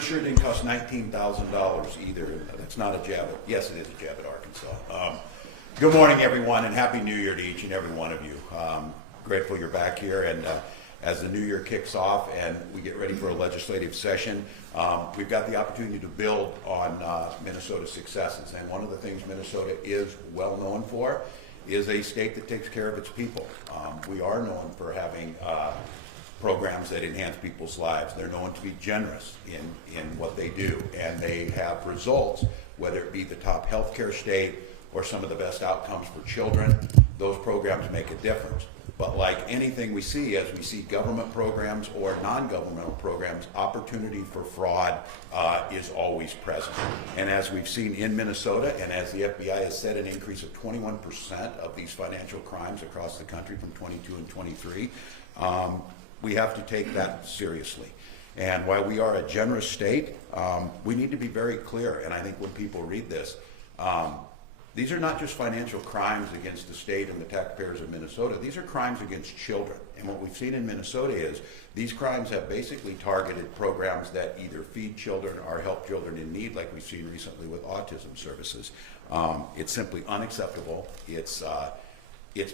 pretty sure it didn't cost $19,000 either. That's not a jab at, yes, it is a jab at Arkansas. Good morning, everyone, and Happy New Year to each and every one of you. Grateful you're back here, and as the new year kicks off and we get ready for a legislative session, we've got the opportunity to build on Minnesota's successes. And one of the things Minnesota is well known for is a state that takes care of its people. We are known for having programs that enhance people's lives. They're known to be generous in what they do, and they have results, whether it be the top healthcare state or some of the best outcomes for children. Those programs make a difference. But like anything we see, as we see government programs or non-governmental programs, opportunity for fraud is always present. And as we've seen in Minnesota, and as the FBI has said, an increase of 21% of these financial crimes across the country from 22 and 23, we have to take that seriously. And while we are a generous state, we need to be very clear. And I think when people read this, these are not just financial crimes against the state and the taxpayers of Minnesota. These are crimes against children. And what we've seen in Minnesota is these crimes have basically targeted programs that either feed children or help children in need, like we've seen recently with autism services. It's simply unacceptable. It's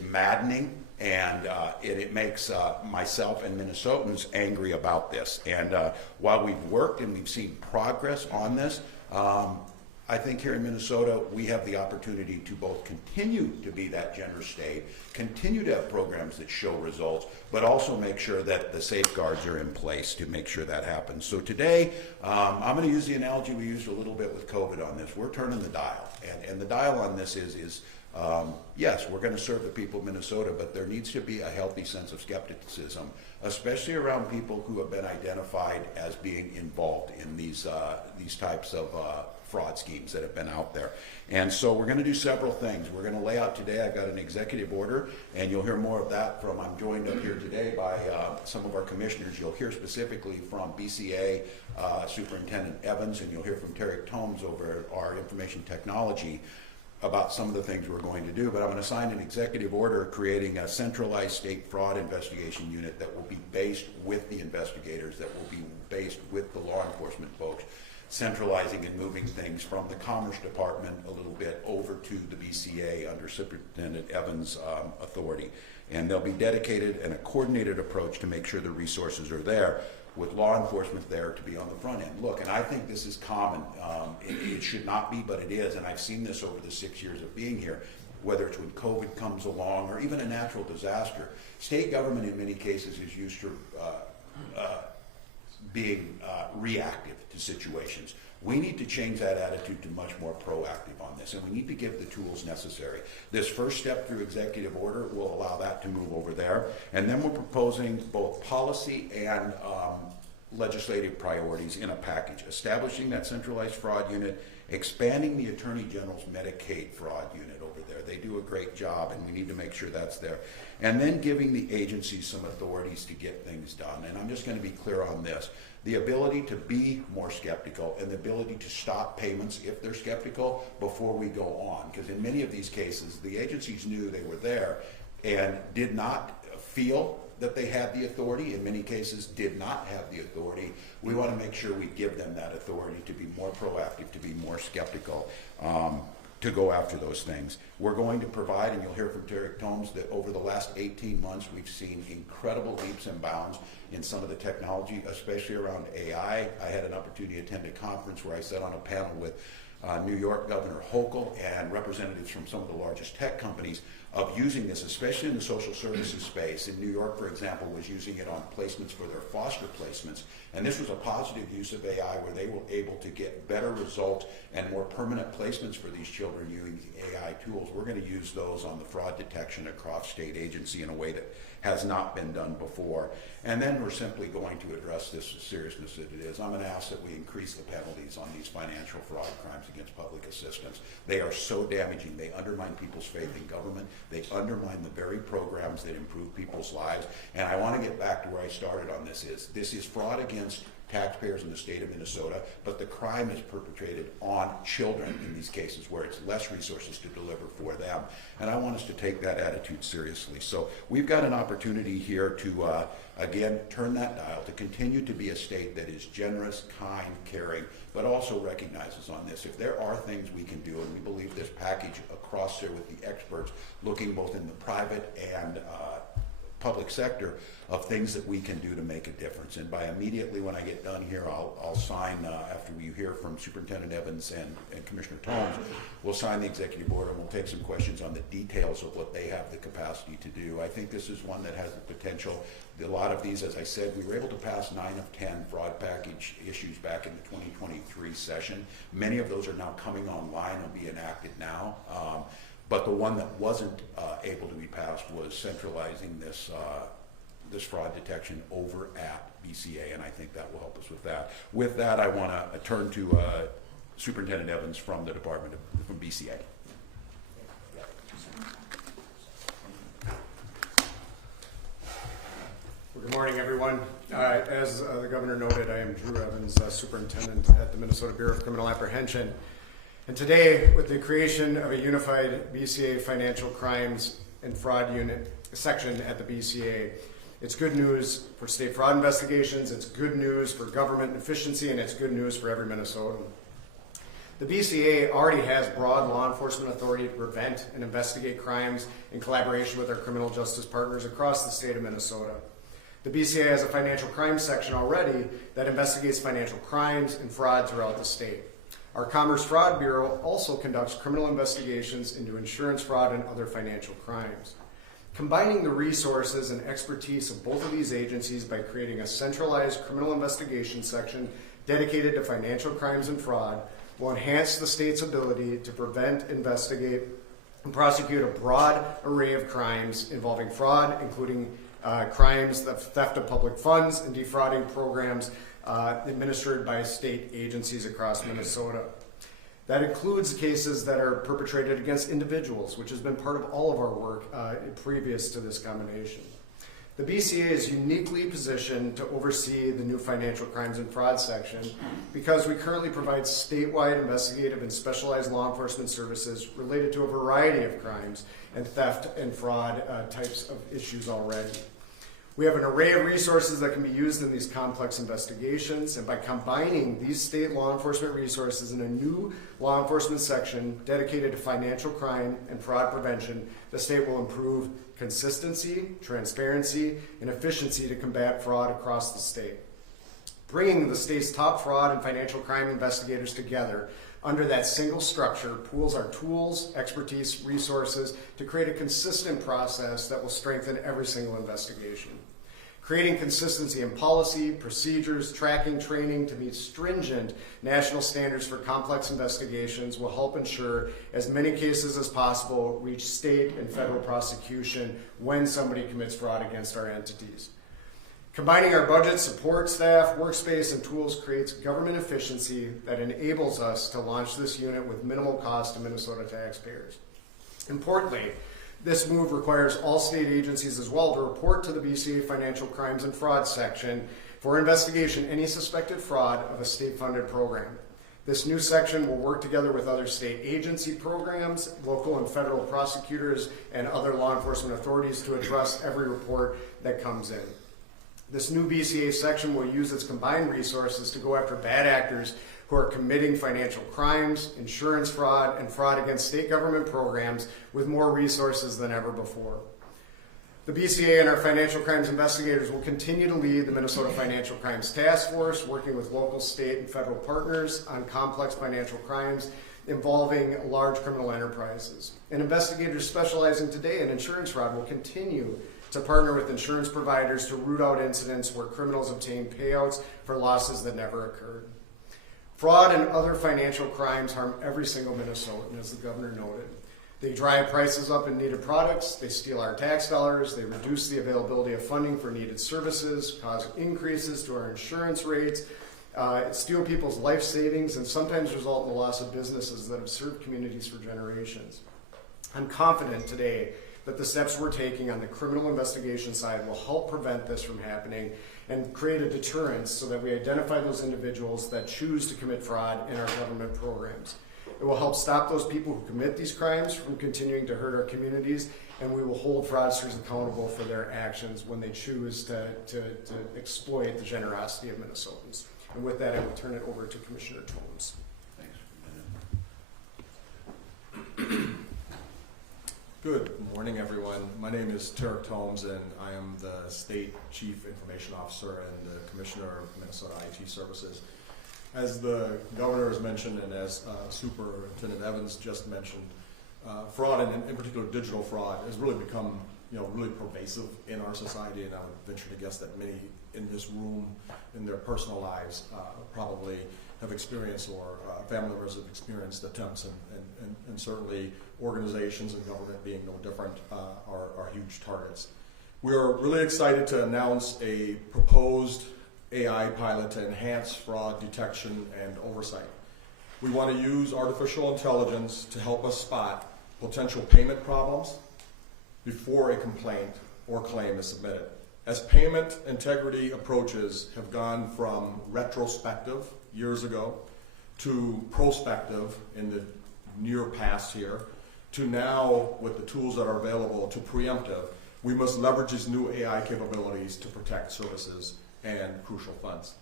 maddening, and it makes myself and Minnesotans angry about this. And while we've worked and we've seen progress on this, I think here in Minnesota, we have the opportunity to both continue to be that generous state, continue to have programs that show results, but also make sure that the safeguards are in place to make sure that happens. So today, I'm going to use the analogy we used a little bit with COVID on this. We're turning the dial, and the dial on this is yes, we're going to serve the people of Minnesota, but there needs to be a healthy sense of skepticism, especially around people who have been identified as being involved in these types of fraud schemes that have been out there. And so we're going to do several things. We're going to lay out today, I've got an executive order, and you'll hear more of that from, I'm joined up here today by some of our commissioners. You'll hear specifically from BCA Superintendent Evans, and you'll hear from Terry Tomes over our information technology about some of the things we're going to do. But I'm going to sign an executive order creating a centralized state fraud investigation unit that will be based with the investigators, that will be based with the law enforcement folks, centralizing and moving things from the Commerce Department a little bit over to the BCA under Superintendent Evans' authority. And they'll be dedicated and a coordinated approach to make sure the resources are there, with law enforcement there to be on the front end. Look, and I think this is common. It should not be, but it is, and I've seen this over the 6 years of being here, whether it's when COVID comes along or even a natural disaster. State government in many cases is used to being reactive to situations. We need to change that attitude to much more proactive on this, and we need to give the tools necessary. This first step through executive order will allow that to move over there, and then we're proposing both policy and legislative priorities in a package, establishing that centralized fraud unit, expanding the Attorney General's Medicaid fraud unit over there. They do a great job, and we need to make sure that's there. And then giving the agencies some authorities to get things done. And I'm just going to be clear on this. The ability to be more skeptical and the ability to stop payments if they're skeptical before we go on. Because in many of these cases, the agencies knew they were there and did not feel that they had the authority. In many cases, did not have the authority. We want to make sure we give them that authority to be more proactive, to be more skeptical, to go after those things. We're going to provide, and you'll hear from Terry Tomes, that over the last 18 months, we've seen incredible leaps and bounds in some of the technology, especially around AI. I had an opportunity to attend a conference where I sat on a panel with New York Governor Hochul and representatives from some of the largest tech companies of using this, especially in the social services space. In New York, for example, was using it on placements for their foster placements. And this was a positive use of AI where they were able to get better results and more permanent placements for these children using AI tools. We're going to use those on the fraud detection across state agency in a way that has not been done before. And then we're simply going to address this with seriousness that it is. I'm going to ask that we increase the penalties on these financial fraud crimes against public assistance. They are so damaging. They undermine people's faith in government. They undermine the very programs that improve people's lives. And I want to get back to where I started on this is fraud against taxpayers in the state of Minnesota, but the crime is perpetrated on children in these cases where it's less resources to deliver for them. And I want us to take that attitude seriously. So we've got an opportunity here to, again, turn that dial, to continue to be a state that is generous, kind, caring, but also recognizes on this. If there are things we can do, and we believe this package across there with the experts looking both in the private and public sector of things that we can do to make a difference. And by immediately when I get done here, I'll sign, after we hear from Superintendent Evans and Commissioner Tones, we'll sign the executive order and we'll take some questions on the details of what they have the capacity to do. I think this is one that has the potential. A lot of these, as I said, we were able to pass 9 of 10 fraud package issues back in the 2023 session. Many of those are now coming online and be enacted now. But the one that wasn't able to be passed was centralizing this fraud detection over at BCA, and I think that will help us with that. With that, I want to turn to Superintendent Evans from the Department from BCA. Well, good morning, everyone. As the governor noted, I am Drew Evans, Superintendent at the Minnesota Bureau of Criminal Apprehension. And today, with the creation of a unified BCA financial crimes and fraud unit section at the BCA, it's good news for state fraud investigations, it's good news for government efficiency, and it's good news for every Minnesotan. The BCA already has broad law enforcement authority to prevent and investigate crimes in collaboration with our criminal justice partners across the state of Minnesota. The BCA has a financial crimes section already that investigates financial crimes and fraud throughout the state. Our Commerce Fraud Bureau also conducts criminal investigations into insurance fraud and other financial crimes. Combining the resources and expertise of both of these agencies by creating a centralized criminal investigation section dedicated to financial crimes and fraud will enhance the state's ability to prevent, investigate, and prosecute a broad array of crimes involving fraud, including crimes of theft of public funds and defrauding programs administered by state agencies across Minnesota. That includes cases that are perpetrated against individuals, which has been part of all of our work previous to this combination. The BCA is uniquely positioned to oversee the new financial crimes and fraud section because we currently provide statewide investigative and specialized law enforcement services related to a variety of crimes and theft and fraud types of issues already. We have an array of resources that can be used in these complex investigations, and by combining these state law enforcement resources in a new law enforcement section dedicated to financial crime and fraud prevention, the state will improve consistency, transparency, and efficiency to combat fraud across the state. Bringing the state's top fraud and financial crime investigators together under that single structure pools our tools, expertise, resources to create a consistent process that will strengthen every single investigation. Creating consistency in policy, procedures, tracking, training to meet stringent national standards for complex investigations will help ensure as many cases as possible reach state and federal prosecution when somebody commits fraud against our entities. Combining our budget, support staff, workspace, and tools creates government efficiency that enables us to launch this unit with minimal cost to Minnesota taxpayers. Importantly, this move requires all state agencies as well to report to the BCA Financial Crimes and Fraud section for investigation any suspected fraud of a state-funded program. This new section will work together with other state agency programs, local and federal prosecutors, and other law enforcement authorities to address every report that comes in. This new BCA section will use its combined resources to go after bad actors who are committing financial crimes, insurance fraud, and fraud against state government programs with more resources than ever before. The BCA and our financial crimes investigators will continue to lead the Minnesota Financial Crimes Task Force, working with local, state, and federal partners on complex financial crimes involving large criminal enterprises. And investigators specializing today in insurance fraud will continue to partner with insurance providers to root out incidents where criminals obtain payouts for losses that never occurred. Fraud and other financial crimes harm every single Minnesotan, as the governor noted. They drive prices up in needed products, they steal our tax dollars, they reduce the availability of funding for needed services, cause increases to our insurance rates, steal people's life savings, and sometimes result in the loss of businesses that have served communities for generations. I'm confident today that the steps we're taking on the criminal investigation side will help prevent this from happening and create a deterrence so that we identify those individuals that choose to commit fraud in our government programs. It will help stop those people who commit these crimes from continuing to hurt our communities, and we will hold fraudsters accountable for their actions when they choose to exploit the generosity of Minnesotans. And with that, I will turn it over to Commissioner Tomes. Thanks. Good morning, everyone. My name is Tarek Tomes, and I am the State Chief Information Officer and the Commissioner of Minnesota IT Services. As the Governor has mentioned, and as Superintendent Evans just mentioned, fraud, and in particular digital fraud, has really become really pervasive in our society, and I would venture to guess that many in this room, in their personal lives, probably have experienced, or family members have experienced attempts, and certainly organizations and government being no different are huge targets. We are really excited to announce a proposed AI pilot to enhance fraud detection and oversight. We want to use artificial intelligence to help us spot potential payment problems before a complaint or claim is submitted. As payment integrity approaches have gone from retrospective years ago to prospective in the near past here, to now with the tools that are available to preemptive, we must leverage these new AI capabilities to protect services and crucial funds.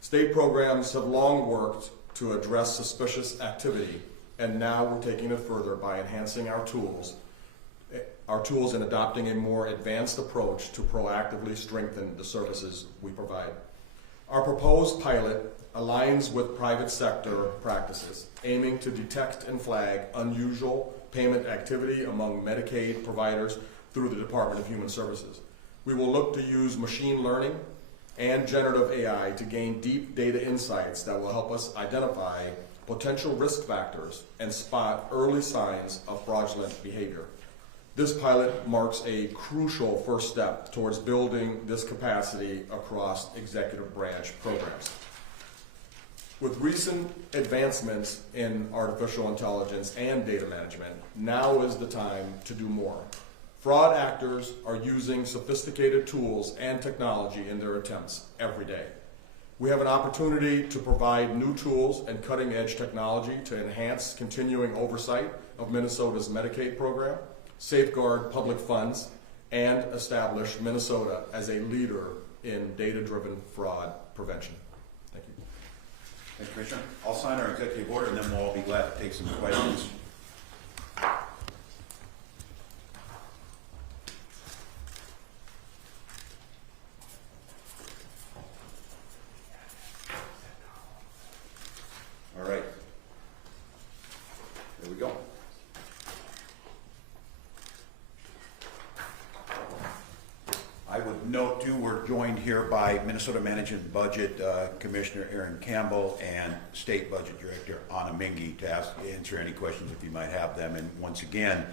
State programs have long worked to address suspicious activity, and now we're taking it further by enhancing our tools and adopting a more advanced approach to proactively strengthen the services we provide. Our proposed pilot aligns with private sector practices, aiming to detect and flag unusual payment activity among Medicaid providers through the Department of Human Services. We will look to use machine learning and generative AI to gain deep data insights that will help us identify potential risk factors and spot early signs of fraudulent behavior. This pilot marks a crucial first step towards building this capacity across executive branch programs. With recent advancements in artificial intelligence and data management, now is the time to do more. Fraud actors are using sophisticated tools and technology in their attempts every day. We have an opportunity to provide new tools and cutting-edge technology to enhance continuing oversight of Minnesota's Medicaid program, safeguard public funds, and establish Minnesota as a leader in data-driven fraud prevention. Thank you. Thanks, Commissioner. I'll sign our executive order, and then we'll all be glad to take some questions. All right. There we go. I would note, too, we're joined here by Minnesota Management Budget Commissioner Aaron Campbell and State Budget Director Anna Mingy to answer any questions if you might have them. And once again,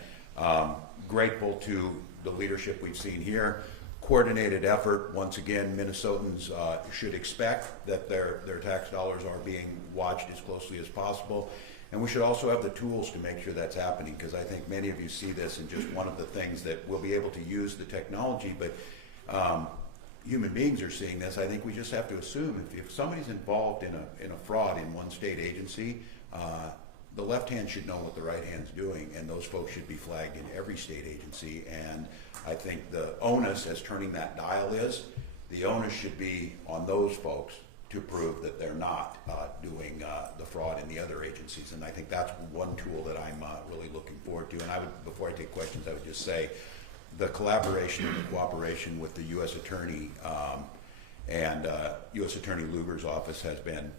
grateful to the leadership we've seen here. Coordinated effort. Once again, Minnesotans should expect that their tax dollars are being watched as closely as possible. And we should also have the tools to make sure that's happening, because I think many of you see this in just one of the things that we'll be able to use the technology, but human beings are seeing this. I think we just have to assume if somebody's involved in a fraud in one state agency, the left hand should know what the right hand's doing, and those folks should be flagged in every state agency. And I think the onus, as turning that dial is, the onus should be on those folks to prove that they're not doing the fraud in the other agencies. And I think that's one tool that I'm really looking forward to. And I would, before I take questions, I would just say the collaboration and the cooperation with the U.S. Attorney and U.S. Attorney Lugar's office has been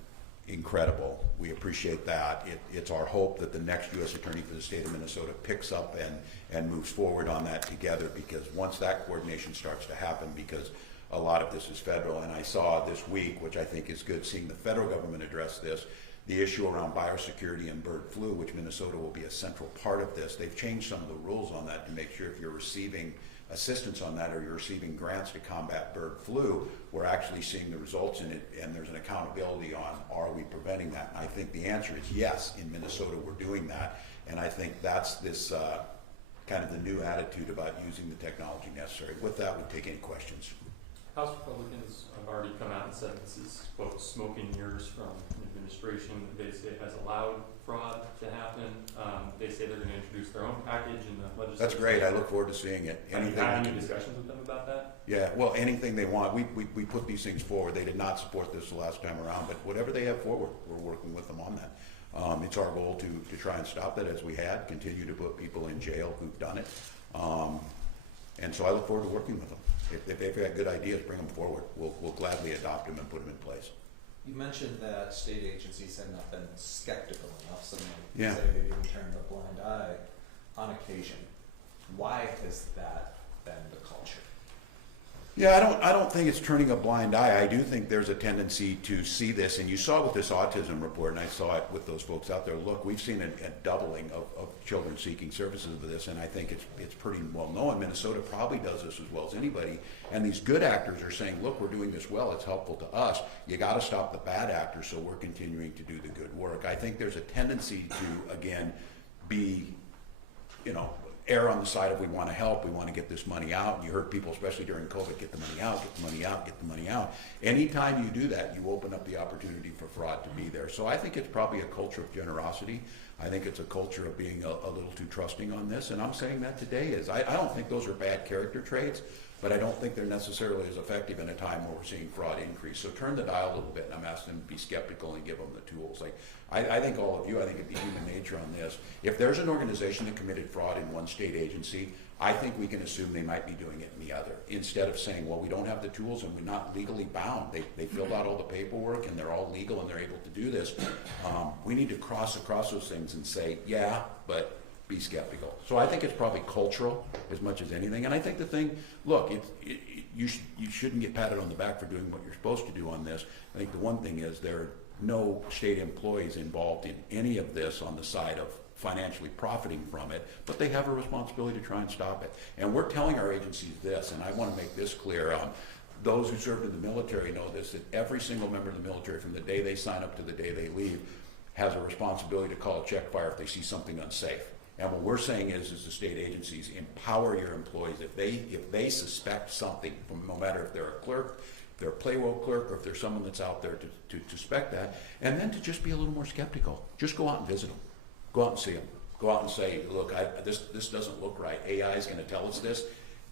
incredible. We appreciate that. It's our hope that the next U.S. Attorney for the state of Minnesota picks up and moves forward on that together, because once that coordination starts to happen, because a lot of this is federal, and I saw this week, which I think is good, seeing the federal government address this, the issue around biosecurity and bird flu, which Minnesota will be a central part of this. They've changed some of the rules on that to make sure if you're receiving assistance on that or you're receiving grants to combat bird flu, we're actually seeing the results in it, and there's an accountability on, are we preventing that? And I think the answer is yes. In Minnesota, we're doing that, and I think that's this kind of the new attitude about using the technology necessary. With that, we'll take any questions. House Republicans have already come out and said this is, quote, smoke and mirrors from an administration that they say has allowed fraud to happen. They say they're going to introduce their own package in the legislature. That's great. I look forward to seeing it. Have you had any discussions with them about that? Yeah, well, anything they want. We put these things forward. They did not support this the last time around, but whatever they have forward, we're working with them on that. It's our goal to try and stop it as we had, continue to put people in jail who've done it. And so I look forward to working with them. If they've got good ideas, bring them forward. We'll gladly adopt them and put them in place. You mentioned that state agencies have not been skeptical enough, some might Yeah. say they've even turned a blind eye on occasion. Why has that been the culture? Yeah, I don't think it's turning a blind eye. I do think there's a tendency to see this, and you saw with this autism report, and I saw it with those folks out there. Look, we've seen a doubling of children seeking services of this, and I think it's pretty well known. Minnesota probably does this as well as anybody. And these good actors are saying, look, we're doing this well. It's helpful to us. You got to stop the bad actors, so we're continuing to do the good work. I think there's a tendency to, again, be, err on the side of we want to help, we want to get this money out. And you heard people, especially during COVID, get the money out, get the money out, get the money out. Anytime you do that, you open up the opportunity for fraud to be there. So I think it's probably a culture of generosity. I think it's a culture of being a little too trusting on this. And I'm saying that today is, I don't think those are bad character traits, but I don't think they're necessarily as effective in a time where we're seeing fraud increase. So turn the dial a little bit, and I'm asking them to be skeptical and give them the tools. I think all of you, I think it'd be human nature on this. If there's an organization that committed fraud in one state agency, I think we can assume they might be doing it in the other. Instead of saying, well, we don't have the tools and we're not legally bound. They filled out all the paperwork and they're all legal and they're able to do this. We need to cross across those things and say, yeah, but be skeptical. So I think it's probably cultural as much as anything. And I think the thing, look, you shouldn't get patted on the back for doing what you're supposed to do on this. I think the one thing is there are no state employees involved in any of this on the side of financially profiting from it, but they have a responsibility to try and stop it. And we're telling our agencies this, and I want to make this clear. Those who served in the military know this, that every single member of the military from the day they sign up to the day they leave has a responsibility to call a check fire if they see something unsafe. And what we're saying is the state agencies, empower your employees. If they suspect something, no matter if they're a clerk, if they're a payroll clerk, or if there's someone that's out there to suspect that, and then to just be a little more skeptical. Just go out and visit them. Go out and see them. Go out and say, look, this doesn't look right. AI is going to tell us this.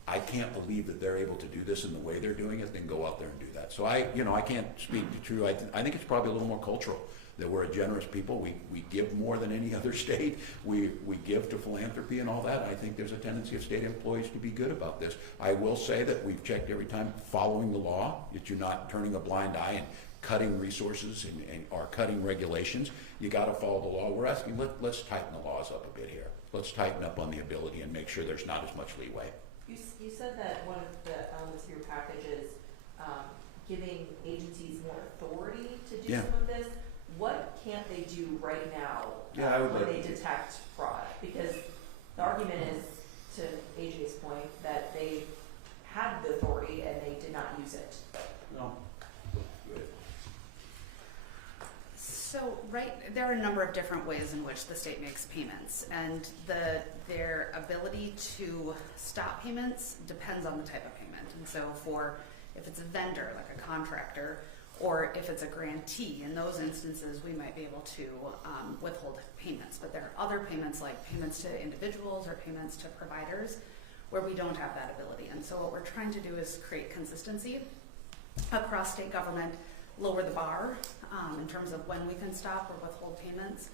I can't believe that they're able to do this in the way they're doing it. Then go out there and do that. So I can't speak to true. I think it's probably a little more cultural. That we're a generous people. We give more than any other state. We give to philanthropy and all that. I think there's a tendency of state employees to be good about this. I will say that we've checked every time following the law, that you're not turning a blind eye and cutting resources or cutting regulations. You got to follow the law. We're asking, let's tighten the laws up a bit here. Let's tighten up on the ability and make sure there's not as much leeway. You said that one of the elements of your package is giving agencies more authority to do some of this. What can't they do right now when they detect fraud? Because the argument is, to AJ's point, that they had the authority and they did not use it. No. So, there are a number of different ways in which the state makes payments, and their ability to stop payments depends on the type of payment. And so if it's a vendor, like a contractor, or if it's a grantee, in those instances we might be able to withhold payments. But there are other payments, like payments to individuals or payments to providers, where we don't have that ability. And so what we're trying to do is create consistency across state government, lower the bar in terms of when we can stop or withhold payments,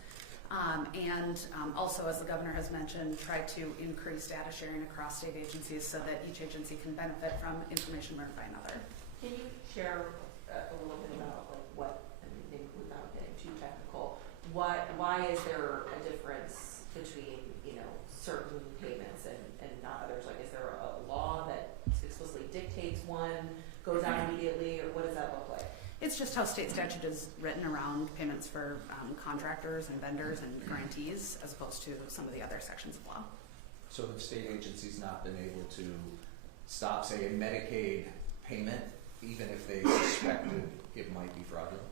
and also, as the governor has mentioned, try to increase data sharing across state agencies so that each agency can benefit from information learned by another. Can you share a little bit about what, without getting too technical, why is there a difference between certain payments and not others? Like, is there a law that explicitly dictates one goes out immediately, or what does that look like? It's just how state statute is written around payments for contractors and vendors and grantees, as opposed to some of the other sections of law. So have state agencies not been able to stop, say, a Medicaid payment, even if they suspected it might be fraudulent?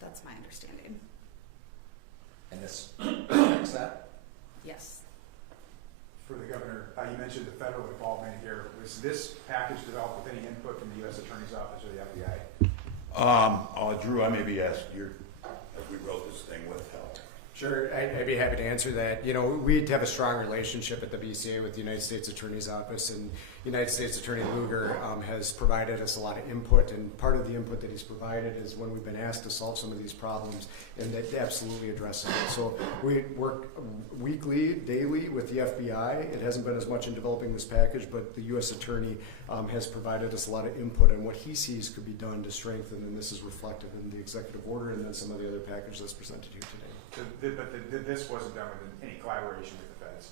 That's my understanding. And this protects that? Yes. For the governor, You mentioned the federal involvement here. Was this package developed with any input from the U.S. Attorney's Office or the FBI? Drew, I maybe asked you, if we wrote this thing with help. Sure, I'd be happy to answer that. You know, we have a strong relationship at the BCA with the United States Attorney's Office, and United States Attorney Lugar has provided us a lot of input, and part of the input that he's provided is when we've been asked to solve some of these problems, and that absolutely addresses it. So we work weekly, daily with the FBI. It hasn't been as much in developing this package, but the U.S. Attorney has provided us a lot of input on what he sees could be done to strengthen, and this is reflected in the executive order and then some of the other package that's presented here today. But this wasn't done with any collaboration with the feds?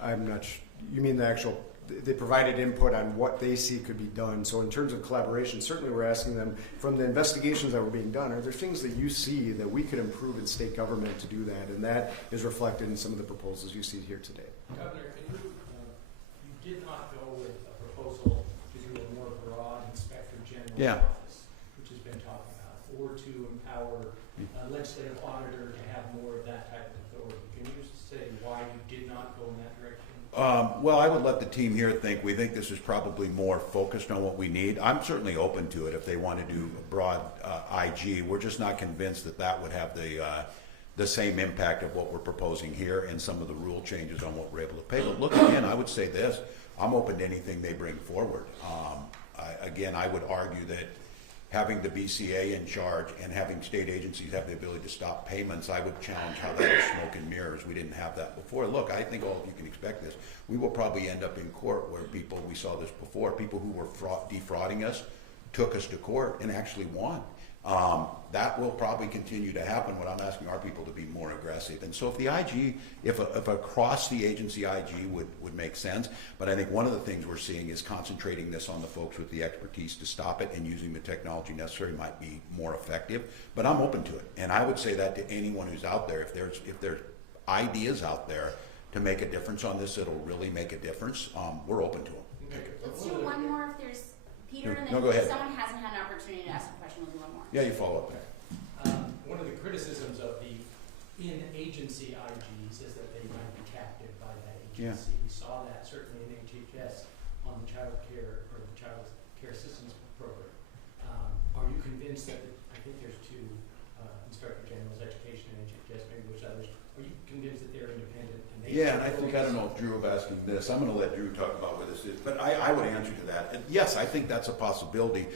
I'm not you mean the actual, they provided input on what they see could be done. So in terms of collaboration, certainly we're asking them, from the investigations that were being done, are there things that you see that we could improve in state government to do that? And that is reflected in some of the proposals you see here today. Governor, can you did not go with a proposal to do a more broad inspector general office, which has been talked about, or to empower a legislative auditor to have more of that type of authority. Can you say why you did not go in that direction? Well, I would let the team here think. We think this is probably more focused on what we need. I'm certainly open to it if they want to do a broad IG. We're just not convinced that that would have the same impact of what we're proposing here and some of the rule changes on what we're able to pay. But look, again, I would say this. I'm open to anything they bring forward. Again, I would argue that having the BCA in charge and having state agencies have the ability to stop payments, I would challenge how that is smoke and mirrors. We didn't have that before. Look, I think all of you can expect this. We will probably end up in court where people, we saw this before, people who were defrauding us took us to court and actually won. That will probably continue to happen when I'm asking our people to be more aggressive. And so if the IG, if across the agency IG would make sense, but I think one of the things we're seeing is concentrating this on the folks with the expertise to stop it, and using the technology necessary might be more effective. But I'm open to it. And I would say that to anyone who's out there, if there's ideas out there to make a difference on this, it'll really make a difference, we're open to them. Let's do one more if there's Peter, and then No, go ahead. if someone hasn't had an opportunity to ask a question, we'll do one more. Yeah, you follow up there. One of the criticisms of the in-agency IGs is that they might be captive by that agency. We saw that certainly in HHS on the child care or the child care assistance program. Are you convinced that, I think there's two inspector generals, education and HHS, maybe there's others, are you convinced that they're independent? And they Yeah, and I think, I don't know if Drew was asking this. I'm going to let Drew talk about what this is, but I would answer to that. And yes, I think that's a possibility.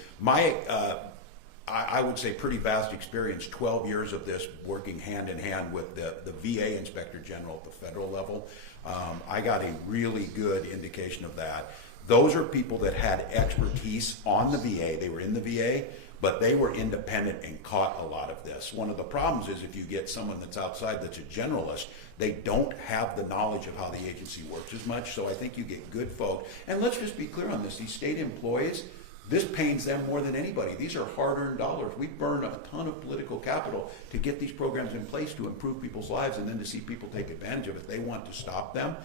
I would say pretty vast experience, 12 years of this working hand in hand with the VA Inspector General at the federal level. I got a really good indication of that. Those are people that had expertise on the VA. They were in the VA, but they were independent and caught a lot of this. One of the problems is if you get someone that's outside that's a generalist, they don't have the knowledge of how the agency works as much. So I think you get good folks. And let's just be clear on this. These state employees, this pains them more than anybody. These are hard-earned dollars. We burn a ton of political capital to get these programs in place to improve people's lives, and then to see people take advantage of it. They want to stop them.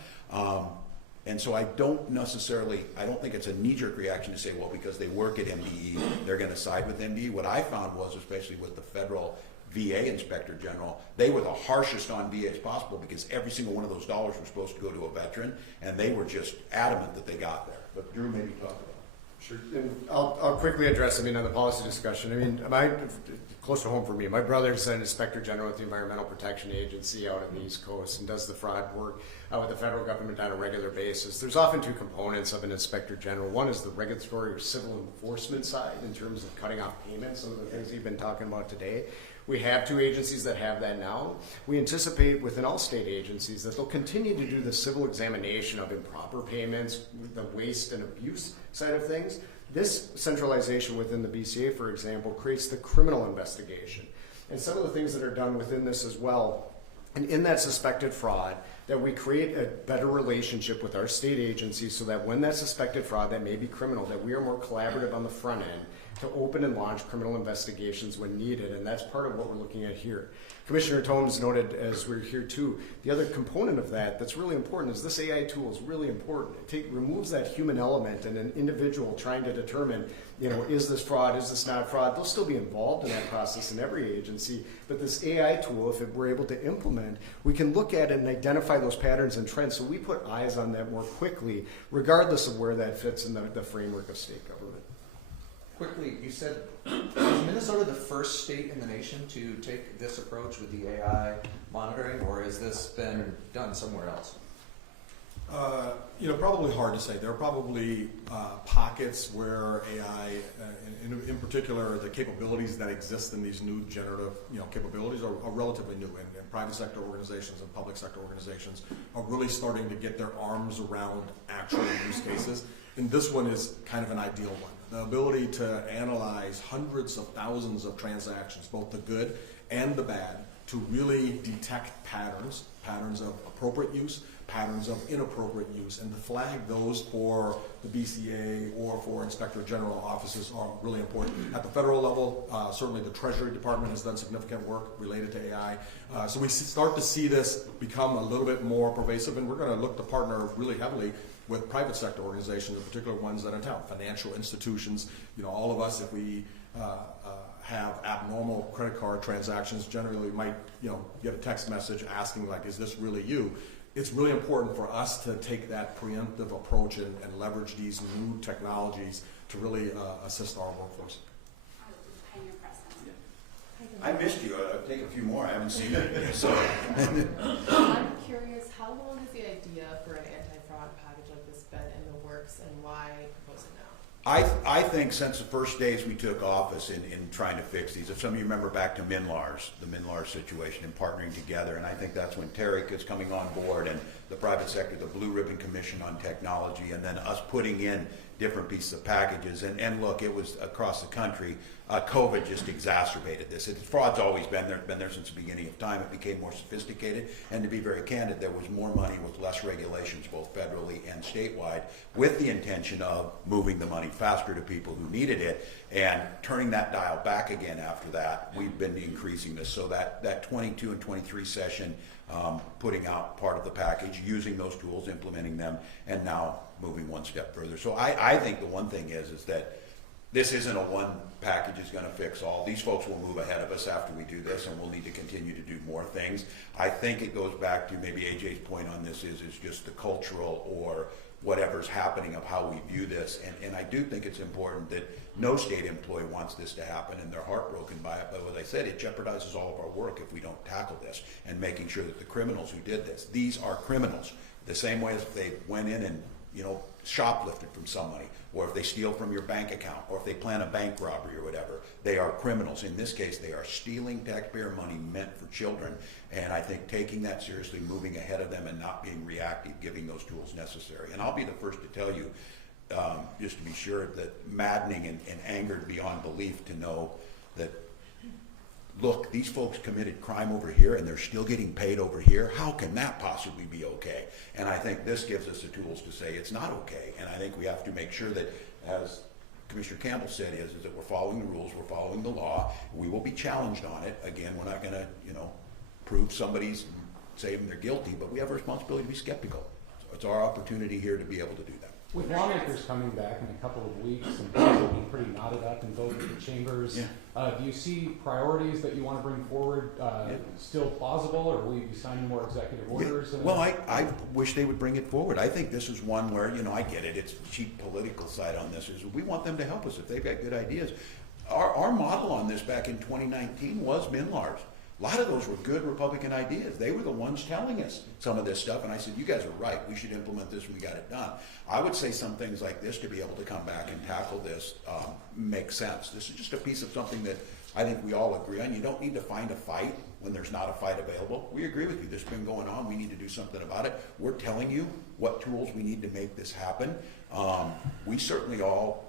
And so I don't think it's a knee-jerk reaction to say, well, because they work at MDE, they're going to side with MDE. What I found was, especially with the federal VA Inspector General, they were the harshest on VA as possible, because every single one of those dollars was supposed to go to a veteran, and they were just adamant that they got there. But Drew, maybe talk about it. Sure. And I'll quickly address, on the policy discussion. Close to home for me, my brother's an Inspector General with the Environmental Protection Agency out on the East Coast and does the fraud work with the federal government on a regular basis. There's often two components of an Inspector General. One is the regulatory or civil enforcement side in terms of cutting off payments, some of the things you've been talking about today. We have two agencies that have that now. We anticipate within all state agencies that they'll continue to do the civil examination of improper payments, the waste and abuse side of things. This centralization within the BCA, for example, creates the criminal investigation. And some of the things that are done within this as well, and in that suspected fraud, that we create a better relationship with our state agencies so that when that suspected fraud that may be criminal, that we are more collaborative on the front end to open and launch criminal investigations when needed, and that's part of what we're looking at here. Commissioner Tomes noted, as we're here too, the other component of that that's really important is this AI tool is really important. It removes that human element and an individual trying to determine, is this fraud, is this not fraud? They'll still be involved in that process in every agency, but this AI tool, if we're able to implement, we can look at it and identify those patterns and trends, so we put eyes on that more quickly, regardless of where that fits in the framework of state government. Quickly, you said, is Minnesota the first state in the nation to take this approach with the AI monitoring, or has this been done somewhere else? Probably hard to say. There are probably pockets where AI, in particular, the capabilities that exist in these new generative, capabilities are relatively new, and private sector organizations and public sector organizations are really starting to get their arms around actual use cases. And this one is kind of an ideal one. The ability to analyze hundreds of thousands of transactions, both the good and the bad, to really detect patterns of appropriate use, patterns of inappropriate use, and to flag those for the BCA or for Inspector General offices are really important. At the federal level, certainly the Treasury Department has done significant work related to AI. So we start to see this become a little bit more pervasive, and we're going to look to partner really heavily with private sector organizations, in particular ones that are in town, financial institutions. All of us, if we have abnormal credit card transactions, generally might get a text message asking, like, is this really you? It's really important for us to take that preemptive approach and leverage these new technologies to really assist our workforce. I missed you. I'll take a few more. I haven't seen it. So. I'm curious, how long has the idea for an anti-fraud package like this been in the works, and why propose it now? I think since the first days we took office in trying to fix these, if some of you remember back to the Minlars situation and partnering together, and I think that's when Tarek is coming on board and the private sector, the Blue Ribbon Commission on Technology, and then us putting in different pieces of packages. And look, it was across the country. COVID just exacerbated this. Fraud's always been there since the beginning of time. It became more sophisticated, and to be very candid, there was more money with less regulations, both federally and statewide, with the intention of moving the money faster to people who needed it, and turning that dial back again after that. We've been increasing this. So that 22 and 23 session, putting out part of the package, using those tools, implementing them, and now moving one step further. So I think the one thing is that this isn't a one package is going to fix all. These folks will move ahead of us after we do this, and we'll need to continue to do more things. I think it goes back to maybe AJ's point on this is just the cultural or whatever's happening of how we view this. And I do think it's important that no state employee wants this to happen, and they're heartbroken by it. But as I said, it jeopardizes all of our work if we don't tackle this, and making sure that the criminals who did this, these are criminals. The same way as if they went in and shoplifted from somebody, or if they steal from your bank account, or if they plan a bank robbery or whatever, they are criminals. In this case, they are stealing taxpayer money meant for children, and I think taking that seriously, moving ahead of them, and not being reactive, giving those tools necessary. And I'll be the first to tell you, just to be sure, that maddening and angered beyond belief to know that, look, these folks committed crime over here and they're still getting paid over here. How can that possibly be okay? And I think this gives us the tools to say it's not okay. And I think we have to make sure that, as Commissioner Campbell said, is that we're following the rules, we're following the law. We will be challenged on it. Again, we're not going to, prove somebody's, saying they're guilty, but we have a responsibility to be skeptical. So it's our opportunity here to be able to do that. With lawmakers coming back in a couple of weeks and people being pretty knotted up in both of the chambers, do you see priorities that you want to bring forward still plausible, or will you be signing more executive orders? Well, I wish they would bring it forward. I think this is one where, I get it, it's cheap political side on this. Is we want them to help us if they've got good ideas. Our model on this back in 2019 was Minlars. A lot of those were good Republican ideas. They were the ones telling us some of this stuff, and I said, you guys are right. We should implement this, and we got it done. I would say some things like this, to be able to come back and tackle this, makes sense. This is just a piece of something that I think we all agree on. You don't need to find a fight when there's not a fight available. We agree with you. This has been going on. We need to do something about it. We're telling you what tools we need to make this happen. We certainly all,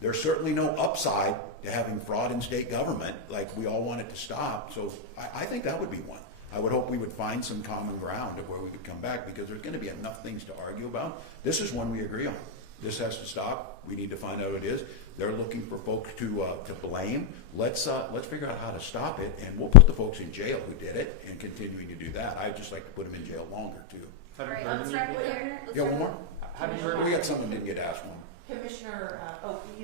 there's certainly no upside to having fraud in state government, like we all want it to stop. So I think that would be one. I would hope we would find some common ground of where we could come back, because there's going to be enough things to argue about. This is one we agree on. This has to stop. We need to find out what it is. They're looking for folks to blame. Let's figure out how to stop it, and we'll put the folks in jail who did it, and continuing to do that. I'd just like to put them in jail longer too. All right, let's start with Aaron. Yeah, one more. Have you heard? We got someone didn't get asked one. Commissioner,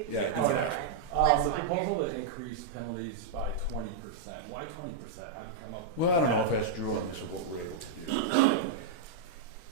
Yeah, that's you all can right. Last The one here. proposal to increase penalties by 20%. Why 20%? How do you come up? Well, I don't know if that's Drew on this or what we're able to do.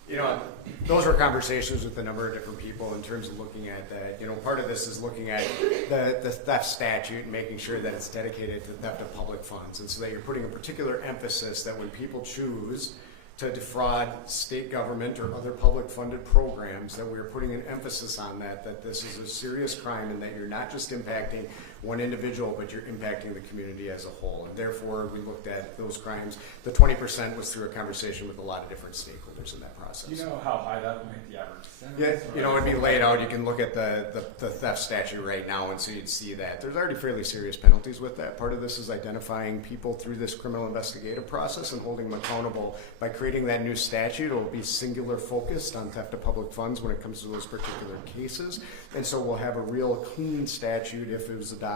You know, those were conversations with a number of different people in terms of looking at that. You know, part of this is looking at the theft statute and making sure that it's dedicated to theft of public funds. And so that you're putting a particular emphasis that when people choose to defraud state government or other public funded programs, that we're putting an emphasis on that this is a serious crime and that you're not just impacting one individual, but you're impacting the community as a whole. And therefore, we looked at those crimes. The 20% was through a conversation with a lot of different stakeholders in that process. Do you know how high that would make the average sentence? Yeah, you know, it'd be laid out. You can look at the theft statute right now, and so you'd see that there's already fairly serious penalties with that. Part of this is identifying people through this criminal investigative process and holding them accountable. By creating that new statute, it will be singular focused on theft of public funds when it comes to those particular cases. And so we'll have a real clean statute if it was adopted,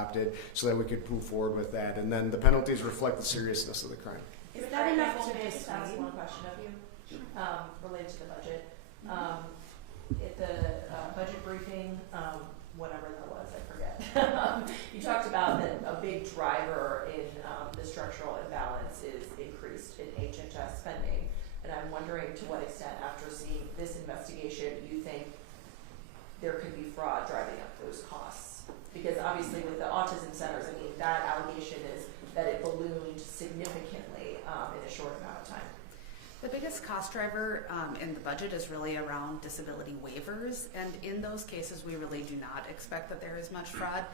so that we could move forward with that. And then the penalties reflect the seriousness of the crime. Is that enough to just ask one question of you, related to the budget? At the budget briefing, whatever that was, I forget. You talked about that a big driver in the structural imbalance is increased in HHS spending. And I'm wondering to what extent, after seeing this investigation, you think there could be fraud driving up those costs? Because obviously with the autism centers, I mean, that allegation is that it ballooned significantly in a short amount of time. The biggest cost driver in the budget is really around disability waivers, and in those cases, we really do not expect that there is much fraud.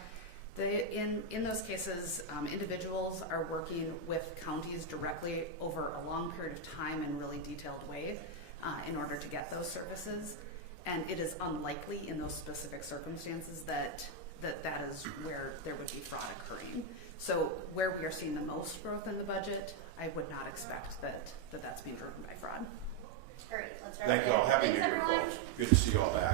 In those cases, individuals are working with counties directly over a long period of time in a really detailed way in order to get those services, and it is unlikely in those specific circumstances that is where there would be fraud occurring. So where we are seeing the most growth in the budget, I would not expect that's being driven by fraud. All right, let's start Thank with you all. Aaron. Happy New Thanks, Year, everyone. folks. Good to see you all back.